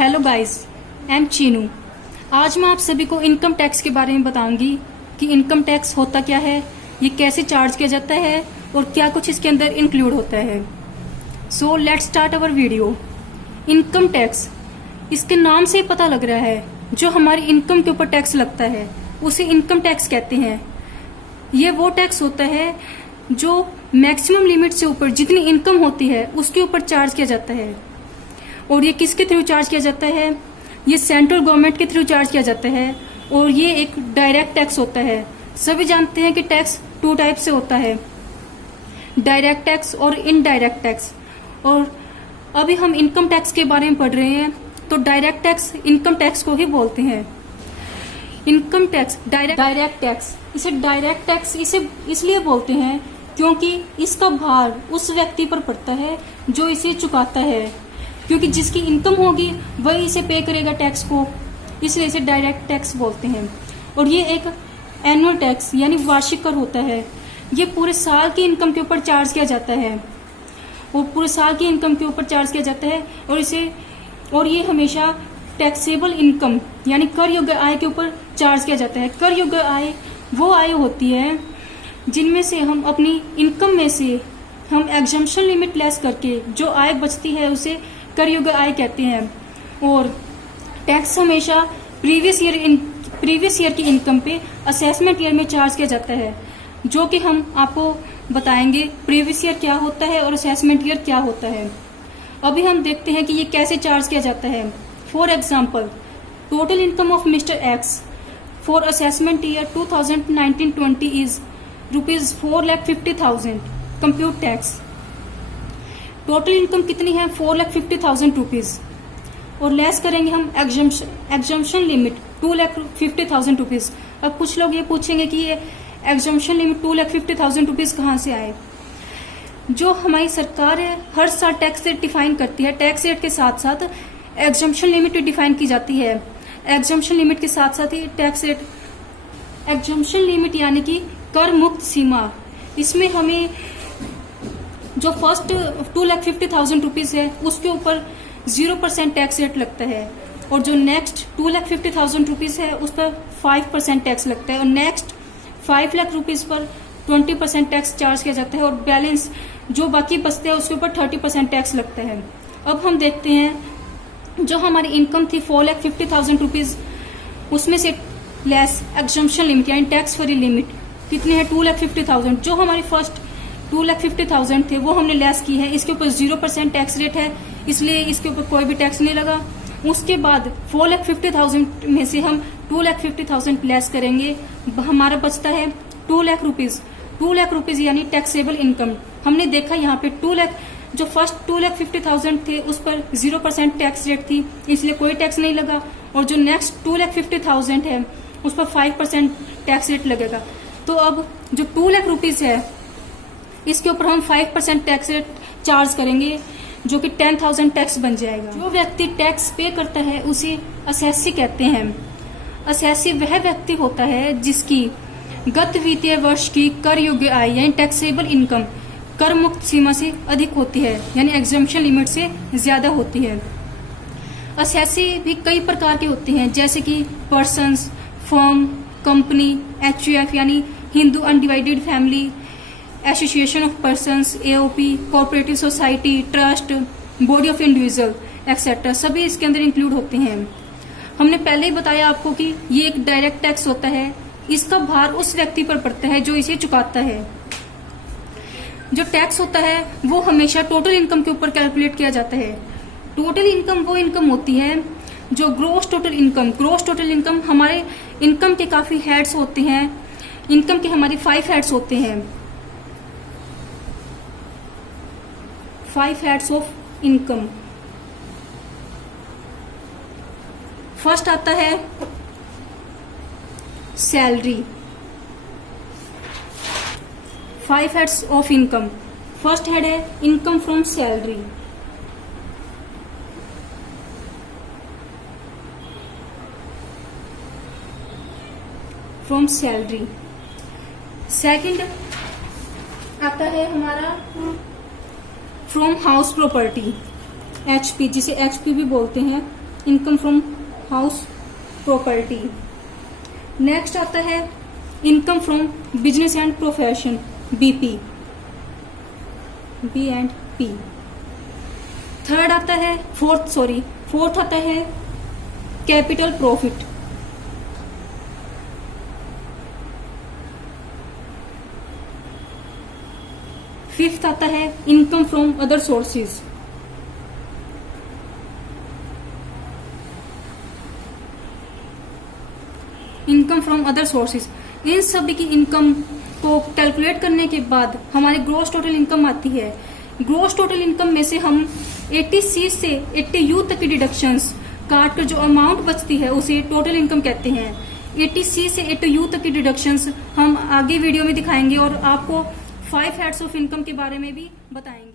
Hello guys, I am Chinu. आज मैं आप सभी को इनकम टैक्स के बारे में बताऊंगी कि इनकम टैक्स होता क्या है, ये कैसे चार्ज किया जाता है और क्या कुछ इसके अंदर इंक्लूड होता है। So let's start our video. Income tax, इसके नाम से ही पता लग रहा है जो हमारी इनकम के ऊपर टैक्स लगता है उसे इनकम टैक्स कहते हैं। ये वो टैक्स होता है जो मैक्सिमम लिमिट से ऊपर जितनी इनकम होती है उसके ऊपर चार्ज किया जाता है। और ये किसके थ्रू चार्ज किया जाता है? ये सेंट्रल गवर्नमेंट के थ्रू चार्ज किया जाता है और ये एक डायरेक्ट टैक्स होता है। सभी जानते हैं कि टैक्स टू टाइप से होता है, डायरेक्ट टैक्स और इनडायरेक्ट टैक्स। और अभी हम इनकम टैक्स के बारे में पढ़ रहे हैं, तो डायरेक्ट टैक्स इनकम टैक्स को ही बोलते हैं। इनकम टैक्स डायरेक्ट टैक्स, इसे डायरेक्ट टैक्स इसे इसलिए बोलते हैं क्योंकि इसका भार उस व्यक्ति पर पड़ता है जो इसे चुकाता है, क्योंकि जिसकी इनकम होगी वही इसे पे करेगा टैक्स को, इसलिए इसे डायरेक्ट टैक्स बोलते हैं। और ये एक एनुअल टैक्स यानी वार्षिक कर होता है। ये पूरे साल की इनकम के ऊपर चार्ज किया जाता है और पूरे साल की इनकम के ऊपर चार्ज किया जाता है और ये हमेशा टैक्सेबल इनकम यानी कर योग्य आय के ऊपर चार्ज किया जाता है। कर योग्य आय वो आय होती है जिनमें से हम अपनी इनकम में से हम एग्जम्पशन लिमिट लेस करके जो आय बचती है उसे कर योग्य आय कहते हैं। और टैक्स हमेशा प्रीवियस ईयर की इनकम पे असेसमेंट ईयर में चार्ज किया जाता है, जो कि हम आपको बताएंगे प्रीवियस ईयर क्या होता है और असेसमेंट ईयर क्या होता है। अभी हम देखते हैं कि ये कैसे चार्ज किया जाता है। For example, total income of mister x for assessment year 2019-20 is ₹4,50,000 compute tax. Total income कितनी है? 4,50,000 रुपीज। और लेस करेंगे हम एग्जम्पशन लिमिट 2,50,000 रुपीज। अब कुछ लोग ये पूछेंगे कि ये एग्जम्पशन लिमिट 2,50,000 रुपीज कहाँ से आए? जो हमारी सरकार है हर साल टैक्स रेट डिफाइन करती है, टैक्स रेट के साथ साथ एग्जम्पशन लिमिट भी डिफाइन की जाती है। एग्जम्पशन लिमिट के साथ साथ ही टैक्स रेट, एग्जम्पशन लिमिट यानी कि कर मुक्त सीमा, इसमें हमें जो फर्स्ट 2,50,000 रुपीज है उसके ऊपर 0% टैक्स रेट लगता है और जो नेक्स्ट 2,50,000 रुपीज है उस पर 5% टैक्स लगता है और next 5 lakh rupees per 20% tax charge किया जाता है और बैलेंस जो बाकी बचते हैं उसके ऊपर 30% टैक्स लगता है। अब हम देखते हैं जो हमारी इनकम थी 4,50,000 रुपीज, उसमें से लेस एग्जम्पशन लिमिट यानी टैक्स फ्री लिमिट कितनी है? 2,50,000। जो हमारी फर्स्ट 2,50,000 थे वो हमने लेस की है, इसके ऊपर 0% टैक्स रेट है इसलिए इसके ऊपर कोई भी टैक्स नहीं लगा। उसके बाद 4,50,000 में से हम 2,50,000 लेस करेंगे, हमारा बचता है 2 लाख रुपीज। 2 लाख रुपीज यानी टैक्सेबल इनकम। हमने देखा यहाँ पे 2 लाख, जो फर्स्ट 2,50,000 थे उस पर 0% टैक्स रेट थी इसलिए कोई टैक्स नहीं लगा और जो नेक्स्ट 2,50,000 है उस पर 5% टैक्स रेट लगेगा। तो अब जो 2 लाख रुपीज है इसके ऊपर हम 5% टैक्स रेट चार्ज करेंगे जो कि 10,000 टैक्स बन जाएगा। जो व्यक्ति टैक्स पे करता है उसे असेसी कहते हैं। असेसी वह व्यक्ति होता है जिसकी गत वित्तीय वर्ष की कर योग्य आय यानी टैक्सेबल इनकम कर मुक्त सीमा से अधिक होती है यानी एग्जम्पशन लिमिट से ज्यादा होती है। असेसी भी कई प्रकार के होते हैं जैसे कि पर्सन्स, फर्म, कंपनी, HUF यानी Hindu undivided family, association of persons, AOP, cooperative society, trust, body of individual etcetera, सभी इसके अंदर इंक्लूड होते हैं। हमने पहले ही बताया आपको कि ये एक डायरेक्ट टैक्स होता है, इसका भार उस व्यक्ति पर पड़ता है जो इसे चुकाता है। जो टैक्स होता है वो हमेशा टोटल इनकम के ऊपर कैलकुलेट किया जाता है। टोटल इनकम वो इनकम होती है जो ग्रोस टोटल इनकम हमारे इनकम के काफी हेड्स होते हैं। इनकम के हमारे 5 हेड्स होते हैं, 5 हेड्स ऑफ इनकम। फर्स्ट आता है salary. 5 heads of income. First head है income from salary. From salary. Second आता है हमारा फ्रॉम हाउस प्रॉपर्टी, HP, जिसे HP भी बोलते हैं, income from house property. Next आता है income from business and profession, BP, B and P. Third आता है फोर्थ आता है कैपिटल प्रॉफिट। फिफ्थ आता है income from other sources. Income from other sources, इन सभी की इनकम को कैलकुलेट करने के बाद हमारी ग्रॉस टोटल इनकम आती है। ग्रॉस टोटल इनकम में से हम 80C से 80U तक की डिडक्शंस काट कर जो अमाउंट बचती है उसे टोटल इनकम कहते हैं। 80C से 80U तक की डिडक्शंस हम आगे वीडियो में दिखाएंगे और आपको 5 हेड्स ऑफ इनकम के बारे में भी बताएंगे।